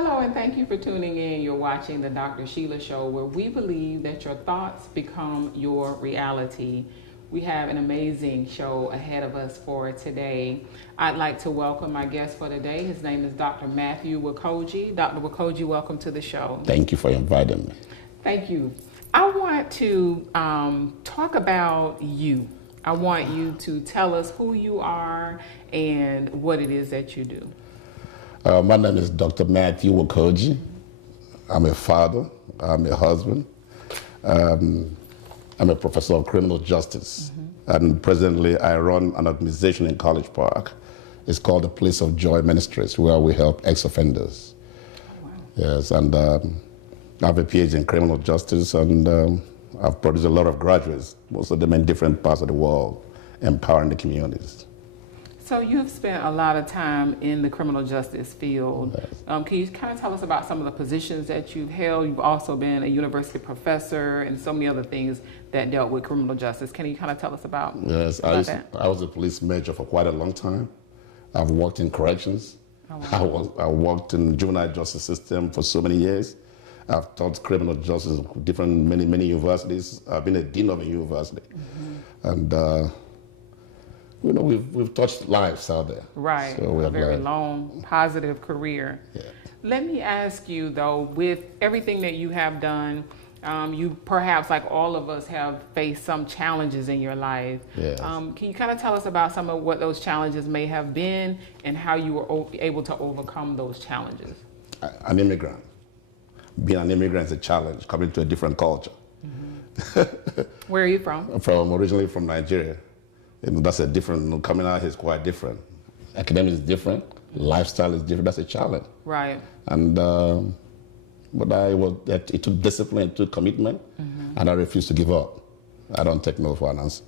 Hello, and thank you for tuning in. You're watching the Dr. Sheila Show, where we believe that your thoughts become your reality. We have an amazing show ahead of us for today. I'd like to welcome my guest for today. His name is Dr. Nwokoji. Dr. Nwokoji, welcome to the show. Thank you for inviting me. Thank you. I want to talk about you. I want you to tell us who you are and what it is that you do. My name is Dr. Nwokoji. I'm a father. I'm a husband. I'm a professor of criminal justice. And presently, I run an organization in College Park. It's called the Place of Joy Ministries, where we help ex-offenders. Wow. Yes, and I have a PhD in criminal justice, and I've produced a lot of graduates, most of them in different parts of the world, empowering the communities. So you've spent a lot of time in the criminal justice field. Yes. Can you kind of tell us about some of the positions that you've held? You've also been a university professor and so many other things that dealt with criminal justice. Can you kind of tell us about, yes, that? I was a police major for quite a long time. I've worked in corrections. Oh, wow. I worked in the juvenile justice system for so many years. I've taught criminal justice at many universities. I've been a dean of a university. And you know, we've touched lives out there. Right, so we a have very learned. long, positive career. Yeah. Let me ask you though, with everything that you have done, you perhaps, like all of us, have faced some challenges in your life. Yes. Can you kind of tell us about some of what those challenges may have been and how you were able to overcome those challenges? An immigrant. Being an immigrant is a challenge, coming to a different culture. Where are you from? I'm originally from Nigeria. You know, that's a different, coming out here is quite different. Academics is different, lifestyle is different, that's a challenge. Right. And but it took discipline, it took commitment, and I refuse to give up. I don't take no for an answer.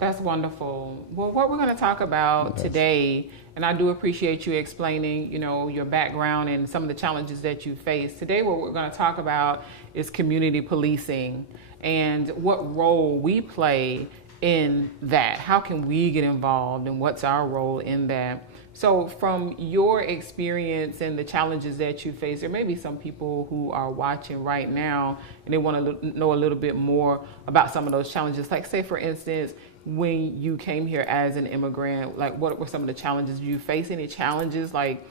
That's wonderful. Well, what we're going to talk about today, and I do appreciate you explaining, you know, your background and some of the challenges that you face. Today, what we're going to talk about is community policing and what role we play in that. How can we get involved and what's our role in that? So from your experience and the challenges that you face, there may be some people who are watching right now and they want to know a little bit more about some of those challenges. Like, say, for instance, when you came here as an immigrant, like what were some of the challenges? Did you face any challenges, like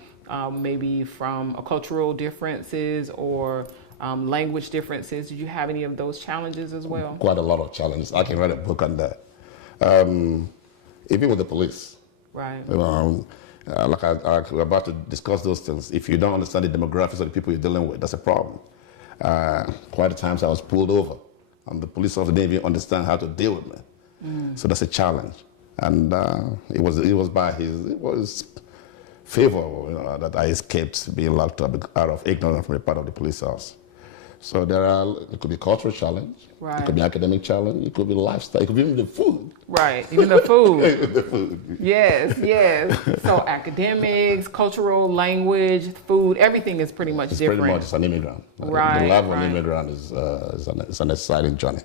maybe from cultural differences or language differences? Did you have any of those challenges as well? Quite a lot of challenges. I can write a book on that. Even with the police. Right. Like we're about to discuss those things. If you don't understand the demographics of the people you're dealing with, that's a problem. Quite a times I was pulled over, and the police officer didn't even understand how to deal with me. So that's a challenge. And it was by his favor, you know, that I escaped being locked up out of ignorance from a part of the police house. So it could be cultural challenge, right. It could be academic challenge, it could be lifestyle, it could be even the food. Right, even the food. Even the food. Yes. So academics, cultural, language, food, everything is pretty much different. Pretty much it's an immigrant. Right. The life of an immigrant is an exciting journey.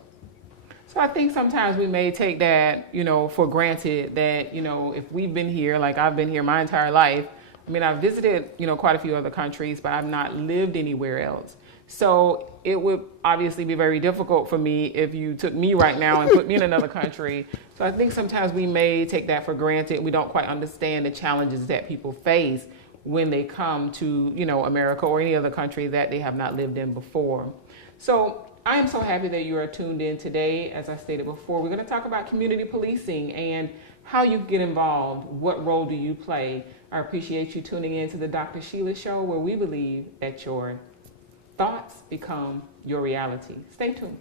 So I think sometimes we may take that, you know, for granted that, you know, if we've been here, like I've been here my entire life. I mean, I've visited, you know, quite a few other countries, but I've not lived anywhere else. So it would obviously be very difficult for me if you took me right now and put me in another country. So I think sometimes we may take that for granted. We don't quite understand the challenges that people face when they come to, you know, America or any other country that they have not lived in before. So I am so happy that you are tuned in today. As I stated before, we're going to talk about community policing and how you get involved. What role do you play? I appreciate you tuning in to the Dr. Sheila Show, where we believe that your thoughts become your reality. Stay tuned.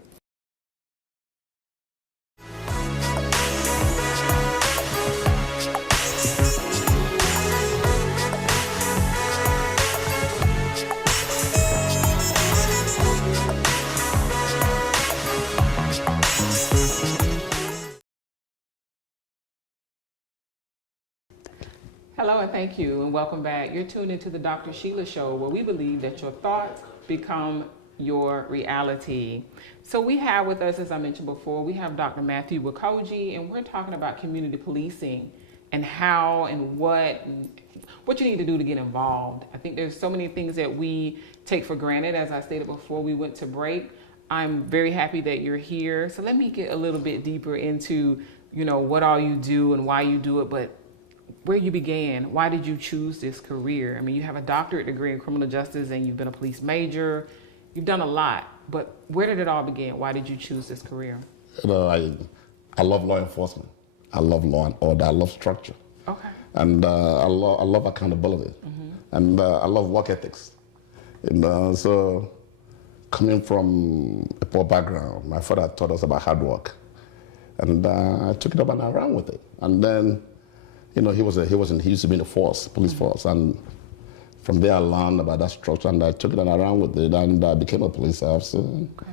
Hello and thank you and welcome back. You're tuned into the Dr. Sheila Show, where we believe that your thoughts become your reality. So we have with us, as I mentioned before, we have Dr. Nwokoji, and we're talking about community policing and how and what you need to do to get involved. I think there's so many things that we take for granted. As I stated before we went to break, I'm very happy that you're here. So let me get a little bit deeper into, what all you do and why you do it, but where you began. Why did you choose this career? I mean, you have a doctorate degree in criminal justice and you've been a police major. You've done a lot, but where did it all begin? Why did you choose this career? I love law enforcement. I love law and order. I love structure. Okay. And I love accountability. And I love work ethics. And so coming from a poor background, my father taught us about hard work. And I took it up and I ran with it. And then, he used to be in the force, police force. And from there I learned about that structure and I took it and I ran with it and I became a police officer. Okay.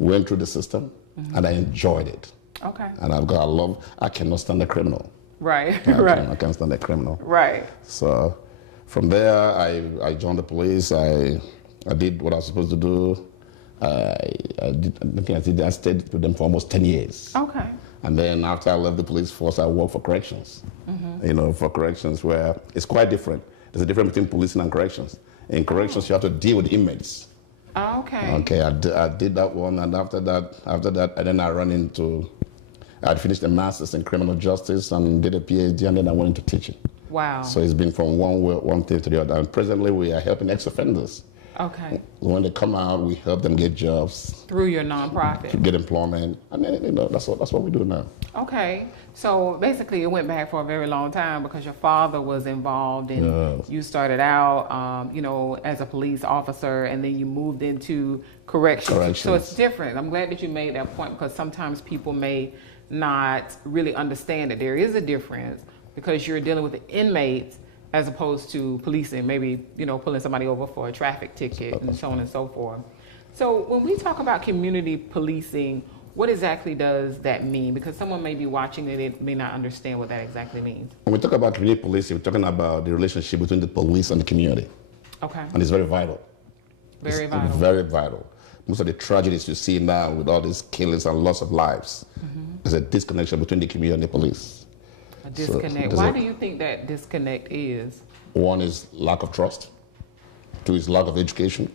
Went through the system and I enjoyed it. Okay. And I cannot stand a criminal. Right, I can't stand a criminal. Right. So from there, I joined the police. I did what I was supposed to do. I stayed with them for almost 10 years. Okay. And then after I left the police force, I worked for corrections. For corrections where it's quite different. There's a difference between policing and corrections. In corrections, you have to deal with inmates. Okay. Okay, I did that one, and after that, and then I finished a master's in criminal justice and did a PhD, and then I went into teaching. Wow. So it's been from one thing to the other. And presently, we are helping ex-offenders. Okay. When they come out, we help them get jobs. Through your nonprofit. To get employment. And then, that's what we do now. Okay. So basically, it went back for a very long time because your father was involved and you started out, as a police officer, and then you moved into corrections. So it's different. I'm glad that you made that point because sometimes people may not really understand that there is a difference because you're dealing with the inmates as opposed to policing, maybe, pulling somebody over for a traffic ticket and so on and so forth. So when we talk about community policing, what exactly does that mean? Because someone may be watching it, it may not understand what that exactly means. When we talk about community policing, we're talking about the relationship between the police and the community. Okay. And it's very vital. Very vital. Very vital. Most of the tragedies you see now with all these killings and loss of lives, there's a disconnection between the community and the police. A disconnect. Why do you think that disconnect is? One is lack of trust. Two is lack of education.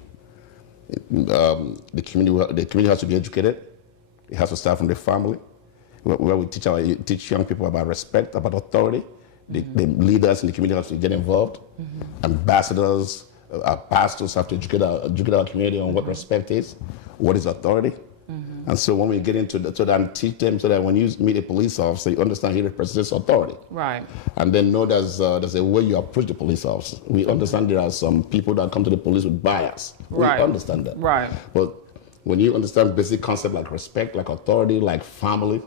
The community has to be educated. It has to start from the family, where we teach young people about respect, about authority. The leaders in the community have to get involved. Ambassadors, our pastors have to educate our community on what respect is, what is authority. And so when we get into that, so that and teach them so that when you meet a police officer, you understand he represents authority. Right. And then know there's a way you approach the police officer. We understand there are some people that come to the police with bias. Right. We understand that. Right. But when you understand basic concepts like respect, like authority, like family,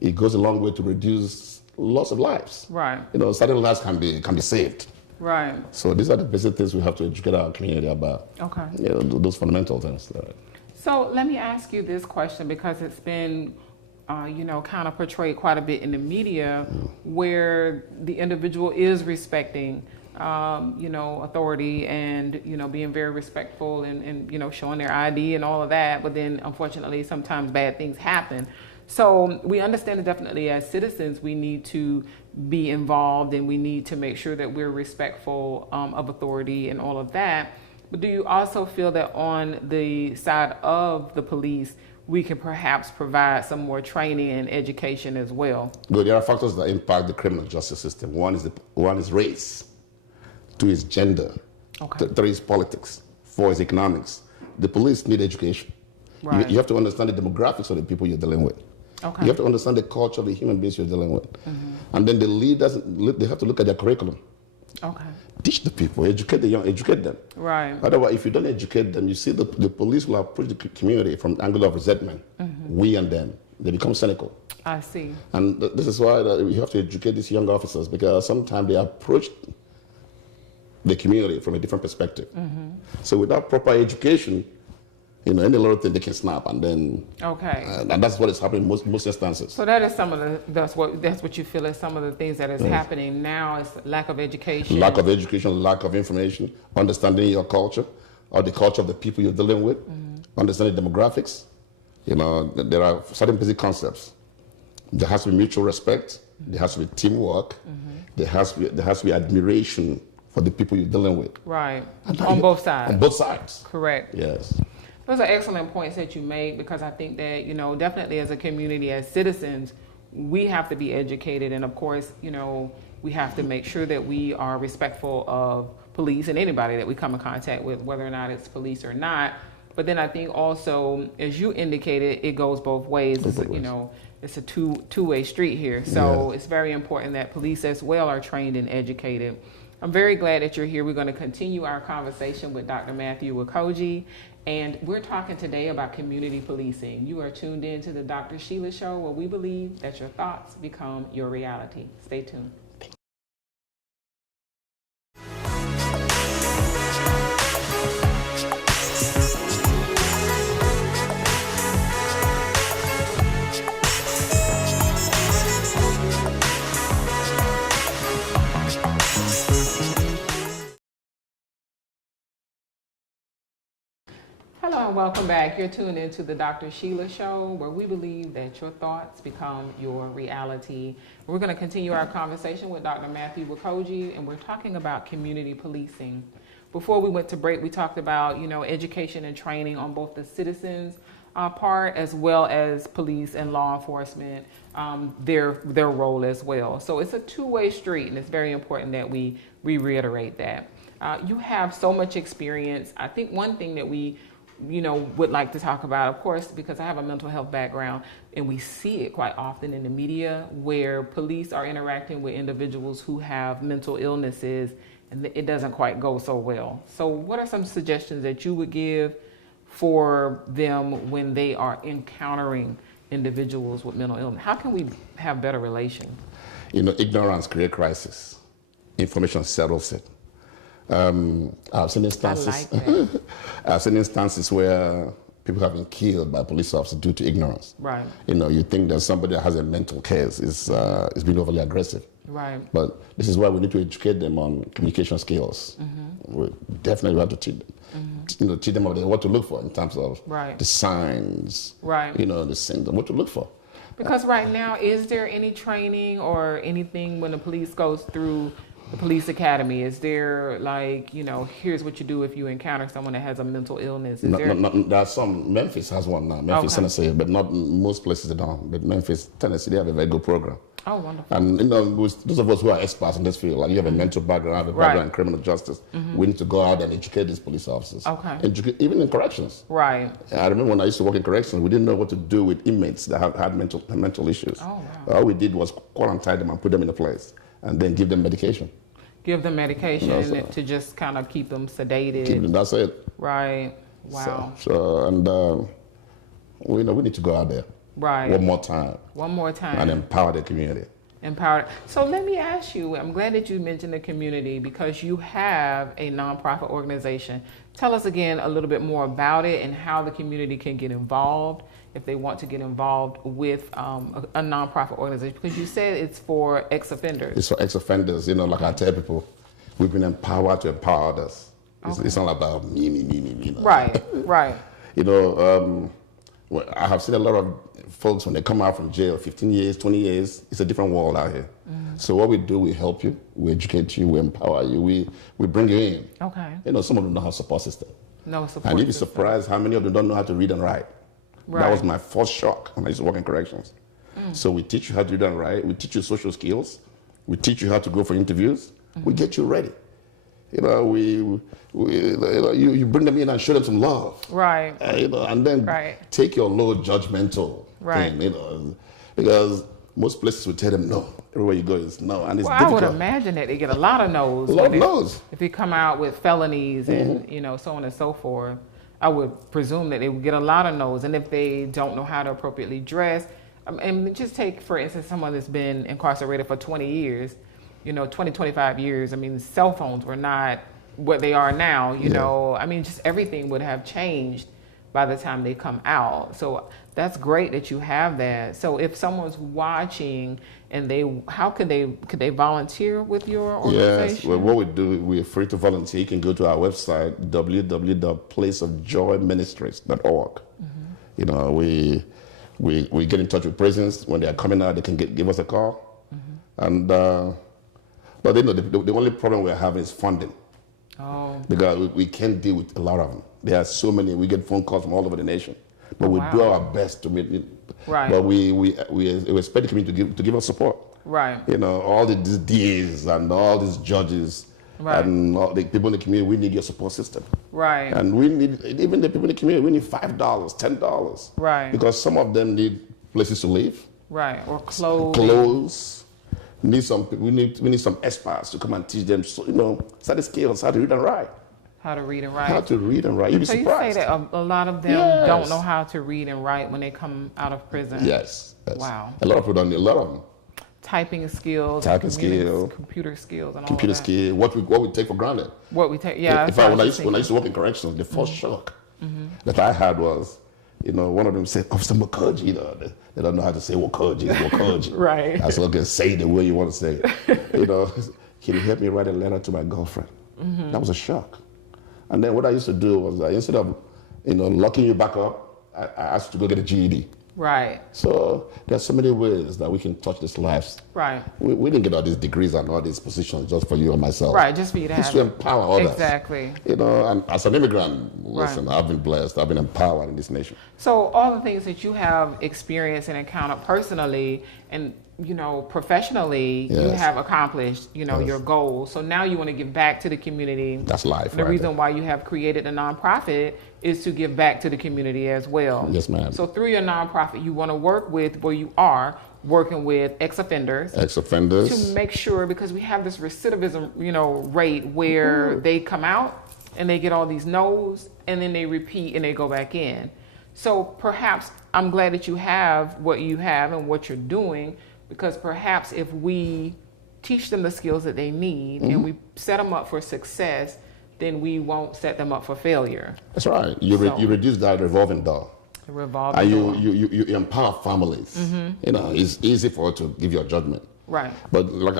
it goes a long way to reduce loss of lives. Right. Certain lives can be saved. Right. So these are the basic things we have to educate our community about. Okay. Those fundamental things. So let me ask you this question because it's been, kind of portrayed quite a bit in the media where the individual is respecting, authority and, being very respectful and showing their ID and all of that. But then, unfortunately, sometimes bad things happen. So we understand that definitely as citizens, we need to be involved and we need to make sure that we're respectful of authority and all of that. But do you also feel that on the side of the police, we can perhaps provide some more training and education as well? Well, there are factors that impact the criminal justice system. One is race. Two is gender. Okay. Three is politics. Four is economics. The police need education. Right. You have to understand the demographics of the people you're dealing with. Okay. You have to understand the culture of the human beings you're dealing with. And then the leaders, they have to look at their curriculum. Okay. Teach the people, educate the young, educate them. Right. Otherwise, if you don't educate them, you see the police will approach the community from the angle of resentment. We and them. They become cynical. I see. And this is why you have to educate these young officers because sometimes they approach the community from a different perspective. So without proper education, any little thing they can snap and then. Okay. And that's what is happening most instances. So that is that's what you feel is some of the things that is happening now is lack of education. Lack of education, lack of information, understanding your culture or the culture of the people you're dealing with, understanding demographics. There are certain basic concepts. There has to be mutual respect. There has to be teamwork. There has to be admiration for the people you're dealing with. Right. On both sides. On both sides. Correct. Yes. Those are excellent points that you make, because I think that, definitely as a community, as citizens, we have to be educated. And of course, we have to make sure that we are respectful of police and anybody that we come in contact with, whether or not it's police or not. But then I think also, as you indicated, it goes both ways. It's a two-way street here. So It's very important that police as well are trained and educated. I'm very glad that you're here. We're going to continue our conversation with Dr. Nwokoji, and we're talking today about community policing. You are tuned in to the Dr. Sheila Show, where we believe that your thoughts become your reality. Stay tuned. Hello and welcome back. You're tuned into the Dr. Sheila Show, where we believe that your thoughts become your reality. We're going to continue our conversation with Dr. Nwokoji, and we're talking about community policing. Before we went to break, we talked about, education and training on both the citizens' part as well as police and law enforcement, their role as well. So it's a two-way street, and it's very important that we reiterate that. You have so much experience. I think one thing that we would like to talk about, of course, because I have a mental health background, and we see it quite often in the media where police are interacting with individuals who have mental illnesses, and it doesn't quite go so well. So what are some suggestions that you would give for them when they are encountering individuals with mental illness? How can we have better relations? Ignorance creates crisis. Information settles it. I've seen instances. I like that. I've seen instances where people have been killed by police officers due to ignorance. Right. You think that somebody that has a mental case is being overly aggressive. Right. But this is why we need to educate them on communication skills. We definitely have to teach them. Teach them what to look for in terms of the signs. Right. The symptoms, what to look for. Because right now, is there any training or anything when the police goes through the police academy? Is there here's what you do if you encounter someone that has a mental illness? There are some. Memphis has one now. Memphis, Tennessee, but not most places they don't. But Memphis, Tennessee, they have a very good program. Oh, wonderful. And those of us who are experts in this field, like you have a mental background, have a background in criminal justice, we need to go out and educate these police officers. Okay. Even in corrections. Right. I remember when I used to work in corrections, we didn't know what to do with inmates that had mental issues. Oh, wow. All we did was quarantine them and put them in a place, and then give them medication. Give them medication to just kind of keep them sedated. That's it. Right. Wow. We need to go out there. Right. One more time. And empower the community. So let me ask you, I'm glad that you mentioned the community, because you have a nonprofit organization. Tell us again a little bit more about it and how the community can get involved if they want to get involved with a nonprofit organization, because you said it's for ex-offenders. It's for ex-offenders. Like I tell people, we've been empowered to empower others. It's not about me. Right. I have seen a lot of folks when they come out from jail, 15 years, 20 years, it's a different world out here. So what we do, we help you, we educate you, we empower you, we bring you in. Okay. Some of them don't have support system. No support. And you'd be surprised how many of them don't know how to read and write. Right. That was my first shock when I used to work in corrections. So we teach you how to read and write, we teach you social skills, we teach you how to go for interviews, we get you ready. You bring them in and show them some love. Right. And then take your low judgmental thing, because most places will tell them no. Everywhere you go is no, and it's difficult. I would imagine that they get a lot of no's. If you come out with felonies and so on and so forth, I would presume that they would get a lot of no's. And if they don't know how to appropriately dress, and just take, for instance, someone that's been incarcerated for 20 years, 20, 25 years. Cell phones were not what they are now, just everything would have changed by the time they come out. So that's great that you have that. So if someone's watching and could they volunteer with your organization? Yes, well, what we do, we're free to volunteer. You can go to our website, www.placeofjoyministries.org. We get in touch with prisons. When they are coming out, they can give us a call. And but the only problem we're having is funding. Oh. Because we can't deal with a lot of them. There are so many. We get phone calls from all over the nation, but we do our best to meet it. Right. But we expect the community to give us support. Right. You know, all these DAs and all these judges and all the people in the community. We need your support system. Right. And we need, even the people in the community, we need $5, $10. Right. Because some of them need places to live. Right. Or clothes. Clothes. We need some experts to come and teach them, so, you know, study skills, how to read and write. How to read and write. How to read and write. You'd be surprised. So you say that a lot of them don't know how to read and write when they come out of prison. Yes. Wow. A lot of people don't need, a lot of them. Typing skills, computer skills, and all computer of that. skills, what we take for granted. What we take, yeah. When I used to work in corrections, the first shock that I had was, you know, one of them said, Officer Nwokoji, you know, they don't know how to say Nwokoji. Right. I said, okay, say it the way you want to say it. You know, can you help me write a letter to my girlfriend? That was a shock. And then what I used to do was, instead of, you know, locking you back up, I asked you to go get a GED. Right. So there's so many ways that we can touch these lives. Right. We didn't get all these degrees and all these positions just for you and myself. Right, just for you to have just to empower others. Exactly. You know, and as an immigrant, listen, I've been blessed. I've been empowered in this nation. So all the things that you have experienced and encountered personally and, you know, professionally, you have accomplished, you know, your goals. So now you want to give back to the community. That's life. The reason why you have created a nonprofit is to give back to the community as well. Yes, ma'am. So through your nonprofit, you want to work with, where you are working with ex-offenders. To make sure, because we have this recidivism, you know, rate where they come out and they get all these no's and then they repeat and they go back in. So perhaps I'm glad that you have what you have and what you're doing, because perhaps if we teach them the skills that they need and we set them up for success, then we won't set them up for failure. That's right. You reduce that revolving door. The revolving door. You empower families. You know, it's easy for her to give you a judgment. Right. But like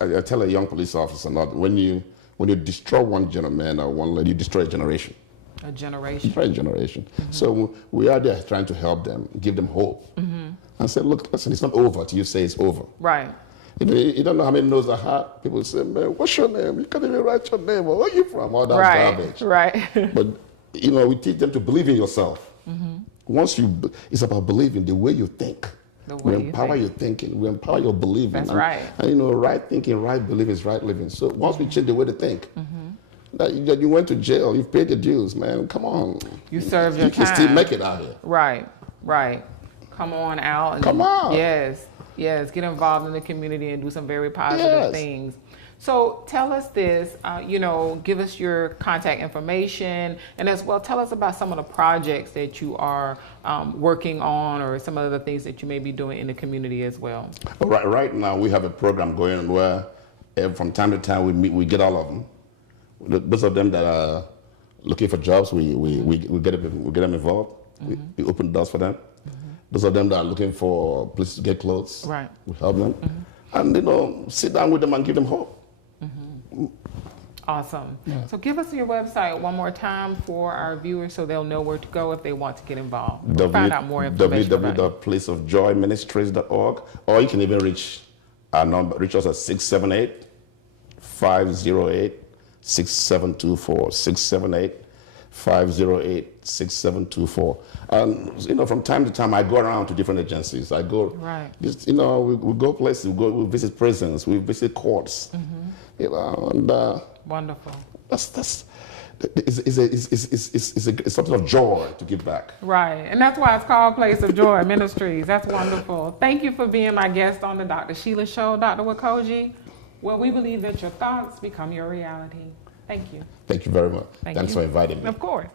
I tell a young police officer, when you destroy one gentleman or one lady, you destroy a generation. A generation. Destroy a generation. So we are there trying to help them, give them hope. And say, look, listen, it's not over till you say it's over. Right. You don't know how many no's I had. People say, man, what's your name? You can't even write your name. Or where are you from? All that garbage. Right. But, you know, we teach them to believe in yourself. It's about believing the way you think. We empower your thinking. We empower your believing. That's right. And, you know, right thinking, right believing is right living. So once we change the way to think, that you went to jail, you've paid your dues, man. Come on. You served your time. You can still make it out here. Right. Right. Come on out. And come on. Yes. Yes. Get involved in the community and do some very positive things. So tell us this, you know, give us your contact information, and as well tell us about some of the projects that you are working on, or some of the things that you may be doing in the community as well. Right now we have a program going where from time to time we get all of them. Those of them that are looking for jobs, we get them involved. We open doors for them. Those of them that are looking for places to get clothes, we help them. And, you know, sit down with them and give them hope. Awesome. So give us your website one more time for our viewers so they'll know where to go if they want to get involved. Find out more information. www.placeofjoyministries.org, or you can even reach our number. Reach us at 678-508-6724. 678-508-6724. And, you know, from time to time, I go around to different agencies. I go, you know, we go places, we visit prisons, we visit courts. You know, and wonderful. It's something of joy to give back. Right, and that's why it's called Place of Joy Ministries. That's wonderful. Thank you for being my guest on the Dr. Sheila Show, Dr. Nwokoji, where we believe that your thoughts become your reality. Thank you. Thank you very much. Thanks for inviting me. Of course.